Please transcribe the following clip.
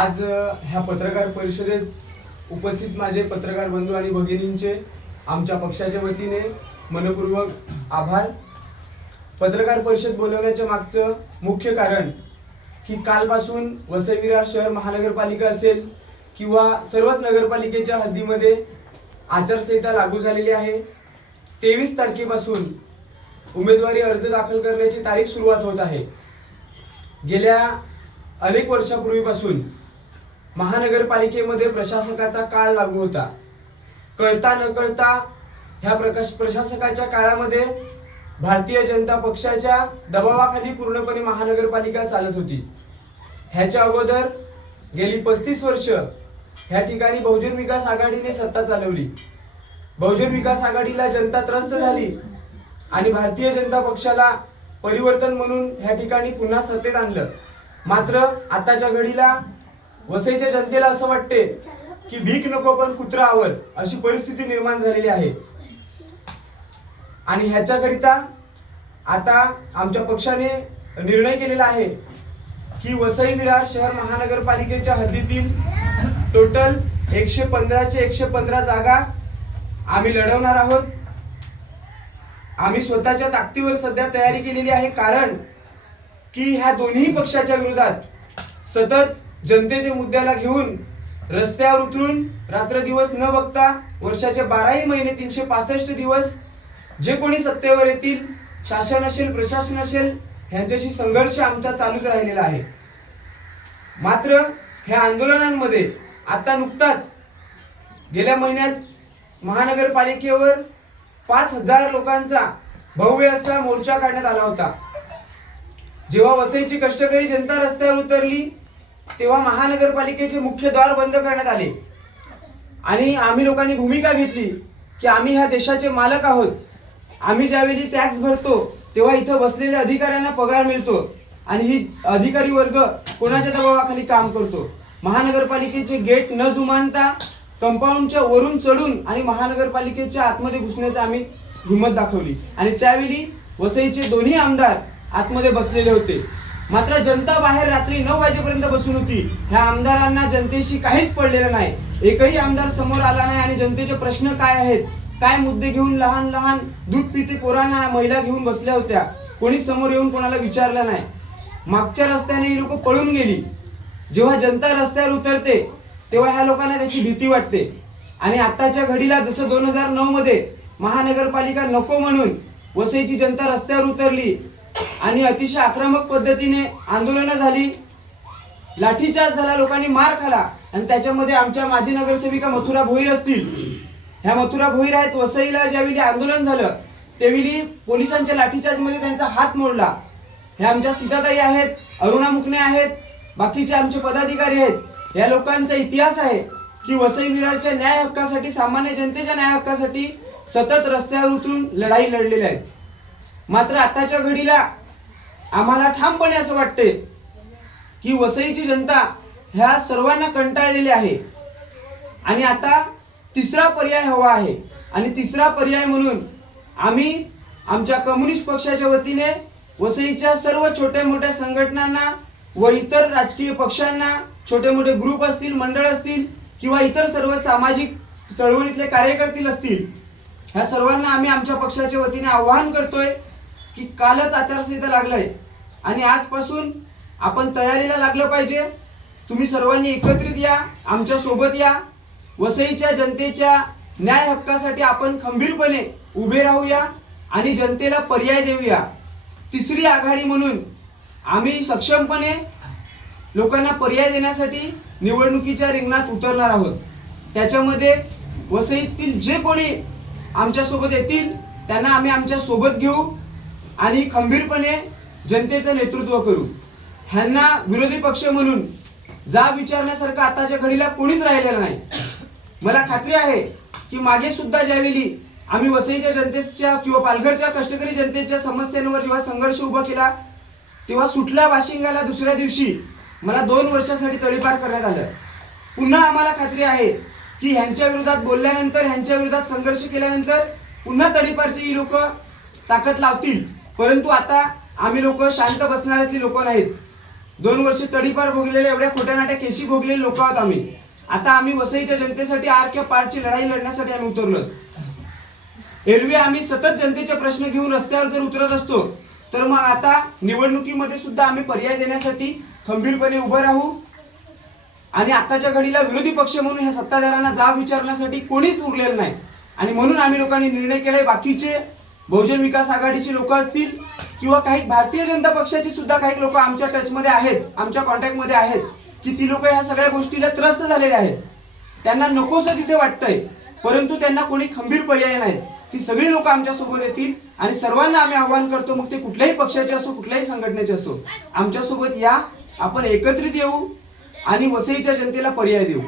आज ह्या पत्रकार परिषदेत उपस्थित माझे पत्रकार बंधू आणि भगिनींचे आमच्या पक्षाच्या वतीने मनपूर्वक आभार. पत्रकार परिषद बोलवण्याच्या मागचं मुख्य कारण की कालपासून वसईविरार शहर महानगरपालिका असेल किंवा सर्वच नगरपालिकेच्या हद्दीमध्ये आचारसंहिता लागू झालेली आहे तेवीस तारखेपासून उमेदवारी अर्ज दाखल करण्याची तारीख सुरुवात होत आहे. गेल्या अनेक वर्षापूर्वीपासून महानगरपालिकेमध्ये प्रशासकाचा काळ लागू होता. कळता न कळता ह्या प्रकाश प्रशासकाच्या काळामध्ये भारतीय जनता पक्षाच्या दबावाखाली पूर्णपणे महानगरपालिका चालत होती. ह्याच्या अगोदर गेली पस्तीस वर्ष ह्या ठिकाणी बहुजन विकास आघाडीने सत्ता चालवली. बहुजन विकास आघाडीला जनता त्रस्त झाली आणि भारतीय जनता पक्षाला परिवर्तन म्हणून ह्या ठिकाणी पुन्हा सत्तेत आणलं. मात्र आताच्या घडीला वसईच्या जनतेला असं वाटते की भीक नको पण कुत्रा आवड अशी परिस्थिती निर्माण झालेली आहे. आणि ह्याच्याकरिता आता आमच्या पक्षाने निर्णय केलेला आहे की वसई विरार शहर महानगरपालिकेच्या हद्दीतील टोटल एकशे पंधराचे एकशे पंधरा जागा आम्ही लढवणार आहोत. आम्ही स्वतःच्या ताकदीवर सध्या तयारी केलेली आहे. कारण की ह्या दोन्ही पक्षाच्या विरोधात सतत जनतेच्या मुद्द्याला घेऊन रस्त्यावर उतरून रात्र दिवस न बघता वर्षाचे बाराही महिने तीनशे पासष्ट दिवस जे कोणी सत्तेवर येतील शासन असेल प्रशासन असेल ह्यांच्याशी संघर्ष आमचा चालूच राहिलेला आहे. मात्र ह्या आंदोलनांमध्ये आता नुकताच गेल्या महिन्यात महानगरपालिकेवर पाच हजार लोकांचा भव्य असा मोर्चा काढण्यात आला होता. जेव्हा वसईची कष्टकरी जनता रस्त्यावर उतरली तेव्हा महानगरपालिकेचे मुख्य द्वार बंद करण्यात आले. आणि आम्ही लोकांनी भूमिका घेतली की आम्ही ह्या देशाचे मालक आहोत. आम्ही ज्यावेळी टॅक्स भरतो तेव्हा इथं बसलेल्या अधिकाऱ्यांना पगार मिळतो आणि ही अधिकारी वर्ग कोणाच्या दबावाखाली काम करतो? महानगरपालिकेचे गेट न जुमानता कंपाऊंडच्या वरून चढून आणि महानगरपालिकेच्या आतमध्ये घुसण्याची आम्ही हिंमत दाखवली. आणि त्यावेळी वसईचे दोन्ही आमदार आतमध्ये बसलेले होते. मात्र जनता बाहेर रात्री नऊ वाजेपर्यंत बसून होती. ह्या आमदारांना जनतेशी काहीच पडलेलं नाही. एकही आमदार समोर आला नाही आणि जनतेचे प्रश्न काय आहेत? काय मुद्दे घेऊन लहान लहान दूध पिते पोरांना महिला घेऊन बसल्या होत्या? कोणी समोर येऊन कोणाला विचारलं नाही. मागच्या रस्त्याने ही लोक पळून गेली. जेव्हा जनता रस्त्यावर उतरते तेव्हा ह्या लोकांना त्याची भीती वाटते. आणि आताच्या घडीला जसं दोन हजार नऊ मध्ये महानगरपालिका नको म्हणून वसईची जनता रस्त्यावर उतरली आणि अतिशय आक्रमक पद्धतीने आंदोलनं झाली. लाठीचार्ज झाला लोकांनी मार खाला. आणि त्याच्यामध्ये आमच्या माजी नगरसेविका मथुरा भोईर असतील. ह्या मथुरा भोईर आहेत वसईला ज्यावेळी आंदोलन झालं त्यावेळी पोलिसांच्या लाठीचार्जमध्ये त्यांचा हात मोडला. ह्या आमच्या सीताताई आहेत अरुणा मुकणे आहेत बाकीचे आमचे पदाधिकारी आहेत. या लोकांचा इतिहास आहे की वसई विरारच्या न्याय हक्कासाठी सामान्य जनतेच्या न्याय हक्कासाठी सतत रस्त्यावर उतरून लढाई लढलेल्या आहेत. मात्र आताच्या घडीला आम्हाला ठामपणे असं वाटते की वसईची जनता ह्या सर्वांना कंटाळलेली आहे. आणि आता तिसरा पर्याय हवा आहे. आणि तिसरा पर्याय म्हणून आम्ही आमच्या कम्युनिस्ट पक्षाच्या वतीने वसईच्या सर्व छोट्या मोठ्या संघटनांना व इतर राजकीय पक्षांना छोटे मोठे ग्रुप असतील मंडळ असतील किंवा इतर सर्व सामाजिक चळवळीतले कार्यकर्ते असतील ह्या सर्वांना आम्ही आमच्या पक्षाच्या वतीने आवाहन करतोय की कालच आचारसंहिता लागलंय. आणि आजपासून आपण तयारीला लागलं पाहिजे. तुम्ही सर्वांनी एकत्रित या आमच्यासोबत या. वसईच्या जनतेच्या न्याय हक्कासाठी आपण खंबीरपणे उभे राहूया आणि जनतेला पर्याय देऊया. तिसरी आघाडी म्हणून आम्ही सक्षमपणे लोकांना पर्याय देण्यासाठी निवडणुकीच्या रिंगणात उतरणार आहोत. त्याच्यामध्ये वसईतील जे कोणी आमच्यासोबत येतील त्यांना आम्ही आमच्यासोबत घेऊ आणि खंबीरपणे जनतेचं नेतृत्व करू. ह्यांना विरोधी पक्ष म्हणून जा विचारण्यासारखं आताच्या घडीला कोणीच राहिलेलं नाही. मला खात्री आहे की मागे सुद्धा ज्यावेळी आम्ही वसईच्या जनतेच्या किंवा पालघरच्या कष्टकरी जनतेच्या समस्यांवर जेव्हा संघर्ष उभा केला तेव्हा सुटल्या वाशिंगाला दुसऱ्या दिवशी मला दोन वर्षासाठी तळीपार करण्यात आलं. पुन्हा आम्हाला खात्री आहे की ह्यांच्या विरोधात बोलल्यानंतर ह्यांच्या विरोधात संघर्ष केल्यानंतर पुन्हा तडीपारची ही लोक ताकद लावतील. परंतु आता आम्ही लोक शांत बसणाऱ्यातली लोक नाहीत. दोन वर्ष तडीपार भोगलेले एवढ्या खोट्या नाट्या केशी भोगलेले लोक आहोत आम्ही. आता आम्ही वसईच्या जनतेसाठी आर किंवा पारची लढाई लढण्यासाठी आम्ही उतरलो एरवी आम्ही सतत जनतेचे प्रश्न घेऊन रस्त्यावर जर उतरत असतो तर मग आता निवडणुकीमध्ये सुद्धा आम्ही पर्याय देण्यासाठी खंबीरपणे उभं राहू. आणि आताच्या घडीला विरोधी पक्ष म्हणून ह्या सत्ताधाऱ्यांना जाब विचारण्यासाठी कोणीच उरलेलं नाही. आणि म्हणून आम्ही लोकांनी निर्णय केलाय बाकीचे बहुजन विकास आघाडीची लोक असतील किंवा काही भारतीय जनता पक्षाची सुद्धा काही लोक आमच्या टचमध्ये आहेत आमच्या कॉन्टॅक्टमध्ये आहेत की ती लोक ह्या सगळ्या गोष्टीला त्रस्त झालेले आहेत. त्यांना नकोसं तिथे वाटतंय परंतु त्यांना कोणी खंबीर पर्याय नाहीत ती सगळी लोक आमच्यासोबत येतील आणि सर्वांना आम्ही आवाहन करतो मग ते कुठल्याही पक्षाचे असो कुठल्याही संघटनेचे असो आमच्यासोबत या आपण एकत्रित येऊ आणि वसईच्या जनतेला पर्याय देऊ.